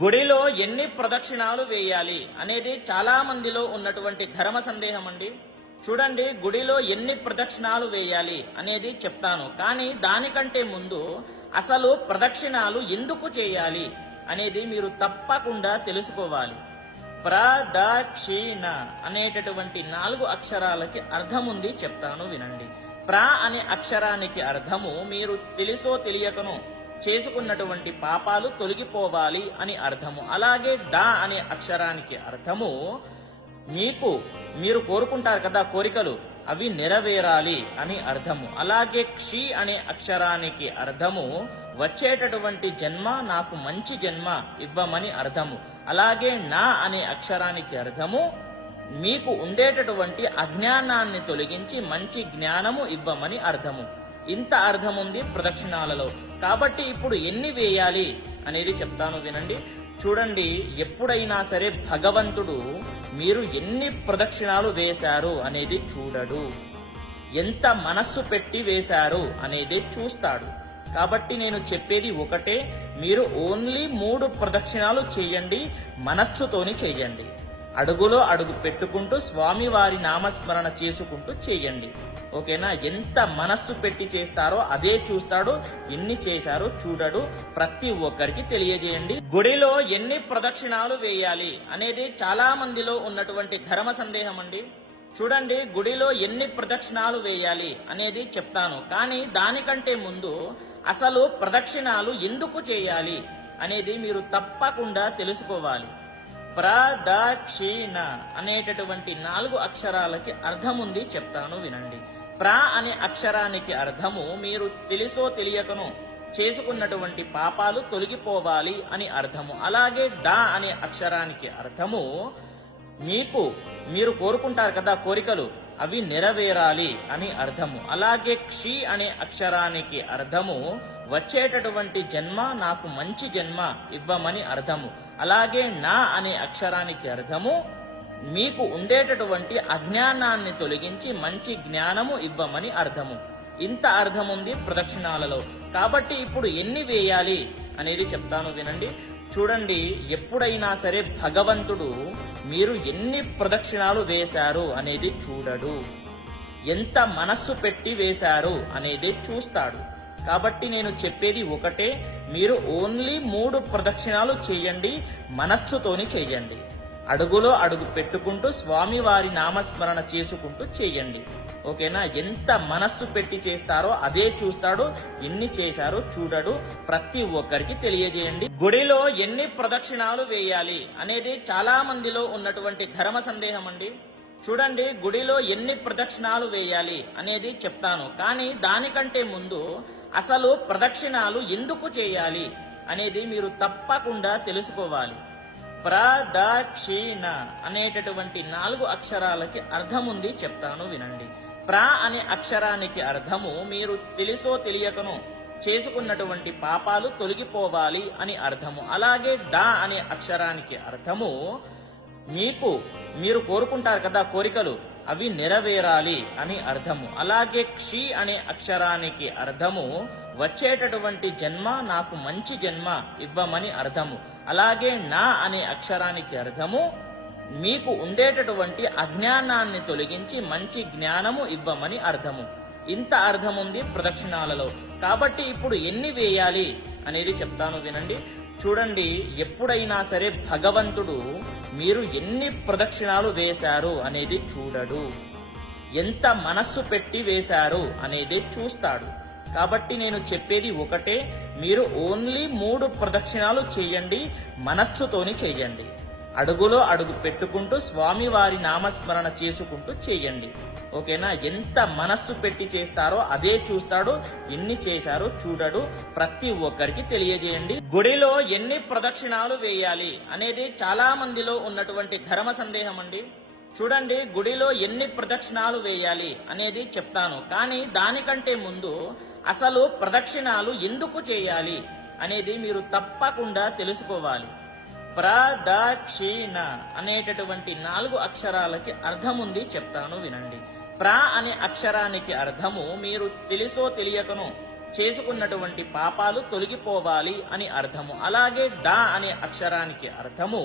గుడిలో ఎన్ని ప్రదక్షిణాలు వేయాలి అనేది చాలా మందిలో ఉన్నటువంటి ధర్మ సందేహం అండి. చూడండి, గుడిలో ఎన్ని ప్రదక్షిణాలు వేయాలి అనేది చెప్తాను, కానీ దానికంటే ముందు అసలు ప్రదక్షిణాలు ఎందుకు చేయాలి అనేది మీరు తప్పకుండా తెలుసుకోవాలి. ప్రదక్షిణ అనేటటువంటి 4 అక్షరాలకి అర్థం ఉంది, చెప్తాను వినండి. ప్ర అనే అక్షరానికి అర్థము మీరు తెలుసో తెలియకనో చేసుకున్నటువంటి పాపాలు తొలగిపోవాలి అని అర్థము. అలాగే ద అనే అక్షరానికి అర్థము మీరు కోరుకుంటారు కదా కోరికలు, అవి నెరవేరాలి అని అర్థము. అలాగే క్షి అనే అక్షరానికి అర్థము వచ్చేటటువంటి జన్మ నాకు మంచి జన్మ ఇవ్వమని అర్థము. అలాగే నా అనే అక్షరానికి అర్థము మీకు ఉండేటటువంటి అజ్ఞానాన్ని తొలగించి మంచి జ్ఞానము ఇవ్వమని అర్థము. ఇంత అర్థం ఉంది ప్రదక్షిణాలలో. కాబట్టి ఇప్పుడు ఎన్ని వేయాలి అనేది చెప్తాను వినండి. చూడండి, ఎప్పుడైనా సరే భగవంతుడు మీరు ఎన్ని ప్రదక్షిణాలు వేశారు అనేది చూడడు, ఎంత మనస్సు పెట్టి వేశారు అనేది చూస్తాడు. కాబట్టి నేను చెప్పేది ఒకటే, మీరు ఓన్లీ 3 ప్రదక్షిణాలు చేయండి, మనస్సుతోని చేయండి. అడుగులో అడుగు పెట్టుకుంటూ స్వామి వారి నామస్మరణ చేసుకుంటూ చేయండి. ఓకేనా? ఎంత మనస్సు పెట్టి చేస్తారో అదే చూస్తాడు. ఎన్ని చేశారో చూడడు. ప్రతి ఒక్కరికి తెలియజేయండి. గుడిలో ఎన్ని ప్రదక్షిణాలు వేయాలి అనేది చాలా మందిలో ఉన్నటువంటి ధర్మ సందేహం అండి. చూడండి, గుడిలో ఎన్ని ప్రదక్షిణాలు వేయాలి అనేది చెప్తాను, కానీ దానికంటే ముందు అసలు ప్రదక్షిణాలు ఎందుకు చేయాలి అనేది మీరు తప్పకుండా తెలుసుకోవాలి. ప్రదక్షిణ అనేటటువంటి 4 అక్షరాలకి అర్థం ఉంది, చెప్తాను వినండి. ప్ర అనే అక్షరానికి అర్థము మీరు తెలుసో తెలియకనో చేసుకున్నటువంటి పాపాలు తొలగిపోవాలి అని అర్థము. అలాగే ద అనే అక్షరానికి అర్థము మీరు కోరుకుంటారు కదా కోరికలు, అవి నెరవేరాలి అని అర్థము. అలాగే క్షి అనే అక్షరానికి అర్థము వచ్చేటటువంటి జన్మ నాకు మంచి జన్మ ఇవ్వమని అర్థము. అలాగే నా అనే అక్షరానికి అర్థము మీకు ఉండేటటువంటి అజ్ఞానాన్ని తొలగించి మంచి జ్ఞానము ఇవ్వమని అర్థము. ఇంత అర్థం ఉంది ప్రదక్షిణాలలో. కాబట్టి ఇప్పుడు ఎన్ని వేయాలి అనేది చెప్తాను వినండి. చూడండి, ఎప్పుడైనా సరే భగవంతుడు మీరు ఎన్ని ప్రదక్షిణాలు వేశారు అనేది చూడడు, ఎంత మనస్సు పెట్టి వేశారు అనేది చూస్తాడు. కాబట్టి నేను చెప్పేది ఒకటే, మీరు ఓన్లీ 3 ప్రదక్షిణాలు చేయండి, మనస్సుతోని చేయండి. అడుగులో అడుగు పెట్టుకుంటూ స్వామి వారి నామస్మరణ చేసుకుంటూ చేయండి. ఓకేనా? ఎంత మనస్సు పెట్టి చేస్తారో అదే చూస్తాడు. ఎన్ని చేశారో చూడడు. ప్రతి ఒక్కరికి తెలియజేయండి. గుడిలో ఎన్ని ప్రదక్షిణాలు వేయాలి అనేది చాలా మందిలో ఉన్నటువంటి ధర్మ సందేహం అండి. చూడండి, గుడిలో ఎన్ని ప్రదక్షిణాలు వేయాలి అనేది చెప్తాను, కానీ దానికంటే ముందు అసలు ప్రదక్షిణాలు ఎందుకు చేయాలి అనేది మీరు తప్పకుండా తెలుసుకోవాలి. ప్రదక్షిణ అనేటటువంటి 4 అక్షరాలకి అర్థం ఉంది, చెప్తాను వినండి. ప్ర అనే అక్షరానికి అర్థము మీరు తెలుసో తెలియకనో చేసుకున్నటువంటి పాపాలు తొలగిపోవాలి అని అర్థము. అలాగే ద అనే అక్షరానికి అర్థము మీరు కోరుకుంటారు కదా కోరికలు, అవి నెరవేరాలి అని అర్థము. అలాగే క్షి అనే అక్షరానికి అర్థము వచ్చేటటువంటి జన్మ నాకు మంచి జన్మ ఇవ్వమని అర్థము. అలాగే నా అనే అక్షరానికి అర్థము మీకు ఉండేటటువంటి అజ్ఞానాన్ని తొలగించి మంచి జ్ఞానము ఇవ్వమని అర్థము. ఇంత అర్థం ఉంది ప్రదక్షిణాలలో. కాబట్టి ఇప్పుడు ఎన్ని వేయాలి అనేది చెప్తాను వినండి. చూడండి, ఎప్పుడైనా సరే భగవంతుడు మీరు ఎన్ని ప్రదక్షిణాలు వేశారు అనేది చూడడు, ఎంత మనస్సు పెట్టి వేశారు అనేది చూస్తాడు. కాబట్టి నేను చెప్పేది ఒకటే, మీరు ఓన్లీ 3 ప్రదక్షిణాలు చేయండి, మనస్సుతోని చేయండి. అడుగులో అడుగు పెట్టుకుంటూ స్వామి వారి నామస్మరణ చేసుకుంటూ చేయండి. ఓకేనా? ఎంత మనస్సు పెట్టి చేస్తారో అదే చూస్తాడు. ఎన్ని చేశారో చూడడు. ప్రతి ఒక్కరికి తెలియజేయండి. గుడిలో ఎన్ని ప్రదక్షిణాలు వేయాలి అనేది చాలా మందిలో ఉన్నటువంటి ధర్మ సందేహం అండి. చూడండి, గుడిలో ఎన్ని ప్రదక్షిణాలు వేయాలి అనేది చెప్తాను, కానీ దానికంటే ముందు అసలు ప్రదక్షిణాలు ఎందుకు చేయాలి అనేది మీరు తప్పకుండా తెలుసుకోవాలి. ప్రదక్షిణ అనేటటువంటి 4 అక్షరాలకి అర్థం ఉంది, చెప్తాను వినండి. ప్ర అనే అక్షరానికి అర్థము మీరు తెలుసో తెలియకనో చేసుకున్నటువంటి పాపాలు తొలగిపోవాలి అని అర్థము. అలాగే దా అనే అక్షరానికి అర్థము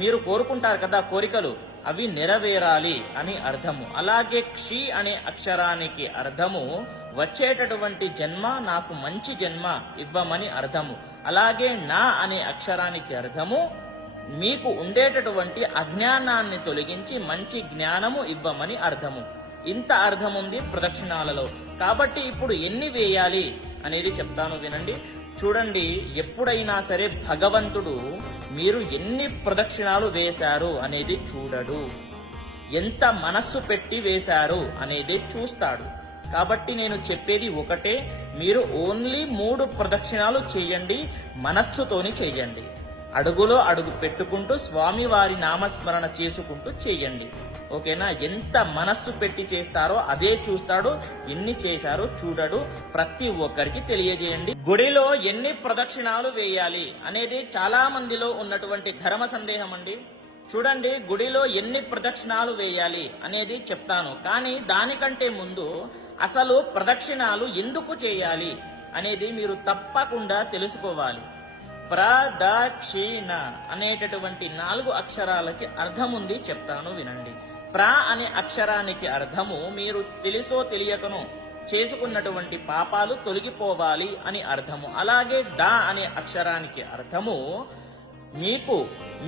మీరు కోరుకుంటారు కదా కోరికలు, అవి నెరవేరాలి అని అర్థము. అలాగే క్షి అనే అక్షరానికి అర్థము వచ్చేటటువంటి జన్మ నాకు మంచి జన్మ ఇవ్వమని అర్థము. అలాగే నా అనే అక్షరానికి అర్థము మీకు ఉండేటటువంటి అజ్ఞానాన్ని తొలగించి మంచి జ్ఞానము ఇవ్వమని అర్థము. ఇంత అర్థం ఉంది ప్రదక్షిణాలలో. కాబట్టి ఇప్పుడు ఎన్ని వేయాలి అనేది చెప్తాను వినండి. చూడండి, ఎప్పుడైనా సరే భగవంతుడు మీరు ఎన్ని ప్రదక్షిణాలు వేశారు అనేది చూడడు, ఎంత మనస్సు పెట్టి వేశారు అనేది చూస్తాడు. కాబట్టి నేను చెప్పేది ఒకటే, మీరు ఓన్లీ 3 ప్రదక్షిణాలు చేయండి, మనస్సుతోని చేయండి. అడుగులో అడుగు పెట్టుకుంటూ స్వామివారి నామస్మరణ చేసుకుంటూ చేయండి. ఓకేనా? ఎంత మనస్సు పెట్టి చేస్తారో అదే చూస్తాడు. ఎన్ని చేశారో చూడడు. ప్రతి ఒక్కరికి తెలియజేయండి. గుడిలో ఎన్ని ప్రదక్షిణాలు వేయాలి అనేది చాలా మందిలో ఉన్నటువంటి ధర్మ సందేహం అండి. చూడండి, గుడిలో ఎన్ని ప్రదక్షిణాలు వేయాలి అనేది చెప్తాను, కానీ దానికంటే ముందు అసలు ప్రదక్షిణాలు ఎందుకు చేయాలి అనేది మీరు తప్పకుండా తెలుసుకోవాలి. ప్రదక్షిణ అనేటటువంటి 4 అక్షరాలకి అర్థం ఉంది, చెప్తాను వినండి. ప్ర అనే అక్షరానికి అర్థము మీరు తెలుసో తెలియకనో చేసుకున్నటువంటి పాపాలు తొలగిపోవాలి అని అర్థము. అలాగే ద అనే అక్షరానికి అర్థము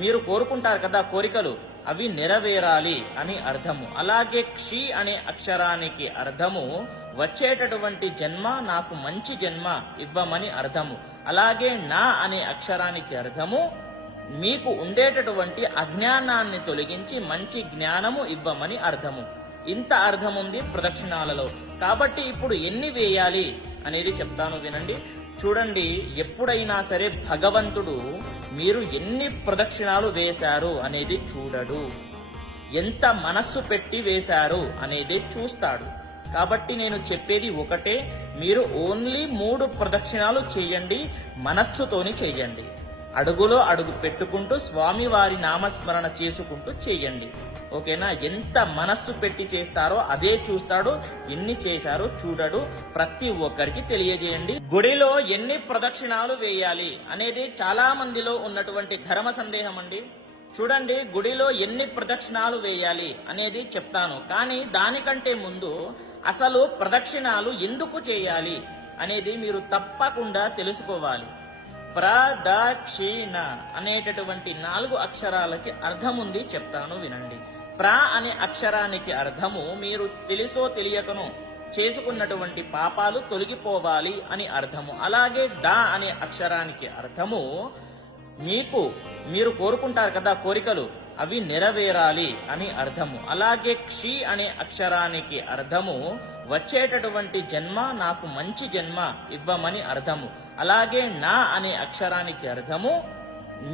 మీరు కోరుకుంటారు కదా కోరికలు, అవి నెరవేరాలి అని అర్థము. అలాగే క్షి అనే అక్షరానికి అర్థము వచ్చేటటువంటి జన్మ నాకు మంచి జన్మ ఇవ్వమని అర్థము. అలాగే నా అనే అక్షరానికి అర్థము మీకు ఉండేటటువంటి అజ్ఞానాన్ని తొలగించి మంచి జ్ఞానము ఇవ్వమని అర్థము. ఇంత అర్థం ఉంది ప్రదక్షిణాలలో. కాబట్టి ఇప్పుడు ఎన్ని వేయాలి అనేది చెప్తాను వినండి. చూడండి, ఎప్పుడైనా సరే భగవంతుడు మీరు ఎన్ని ప్రదక్షిణాలు వేశారు అనేది చూడడు, ఎంత మనస్సు పెట్టి వేశారు అనేది చూస్తాడు. కాబట్టి నేను చెప్పేది ఒకటే, మీరు ఓన్లీ 3 ప్రదక్షిణాలు చేయండి, మనస్సుతోని చేయండి. అడుగులో అడుగు పెట్టుకుంటూ స్వామివారి నామస్మరణ చేసుకుంటూ చేయండి. ఓకేనా? ఎంత మనస్సు పెట్టి చేస్తారో అదే చూస్తాడు. ఎన్ని చేశారో చూడడు. ప్రతి ఒక్కరికి తెలియజేయండి. గుడిలో ఎన్ని ప్రదక్షిణాలు వేయాలి అనేది చాలా మందిలో ఉన్నటువంటి ధర్మ సందేహం అండి. చూడండి, గుడిలో ఎన్ని ప్రదక్షిణాలు వేయాలి అనేది చెప్తాను, కానీ దానికంటే ముందు అసలు ప్రదక్షిణాలు ఎందుకు చేయాలి అనేది మీరు తప్పకుండా తెలుసుకోవాలి. ప్రదక్షిణ అనేటటువంటి 4 అక్షరాలకి అర్థం ఉంది, చెప్తాను వినండి. ప్ర అనే అక్షరానికి అర్థము మీరు తెలుసో తెలియకనో చేసుకున్నటువంటి పాపాలు తొలగిపోవాలి అని అర్థము. అలాగే ద అనే అక్షరానికి అర్థము మీరు కోరుకుంటారు కదా కోరికలు, అవి నెరవేరాలి అని అర్థము. అలాగే క్షి అనే అక్షరానికి అర్థము వచ్చేటటువంటి జన్మ నాకు మంచి జన్మ ఇవ్వమని అర్థము. అలాగే నా అనే అక్షరానికి అర్థము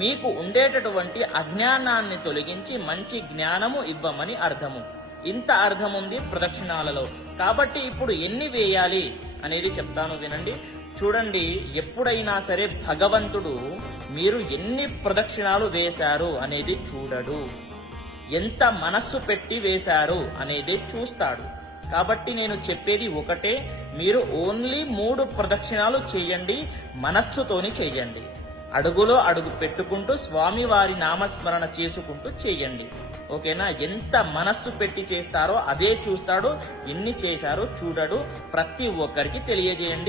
మీకు ఉండేటటువంటి అజ్ఞానాన్ని తొలగించి మంచి జ్ఞానము ఇవ్వమని అర్థము. ఇంత అర్థం ఉంది ప్రదక్షిణాలలో. కాబట్టి ఇప్పుడు ఎన్ని వేయాలి అనేది చెప్తాను వినండి. చూడండి, ఎప్పుడైనా సరే భగవంతుడు మీరు ఎన్ని ప్రదక్షిణాలు వేశారు అనేది చూడడు, ఎంత మనస్సు పెట్టి వేశారు అనేది చూస్తాడు. కాబట్టి నేను చెప్పేది ఒకటే, మీరు ఓన్లీ 3 ప్రదక్షిణాలు చేయండి, మనస్సుతోని చేయండి. అడుగులో అడుగు పెట్టుకుంటూ స్వామివారి నామస్మరణ చేసుకుంటూ చేయండి. ఓకేనా? ఎంత మనస్సు పెట్టి చేస్తారో అదే చూస్తాడు. ఎన్ని చేశారో చూడడు. ప్రతి ఒక్కరికి తెలియజేయండి.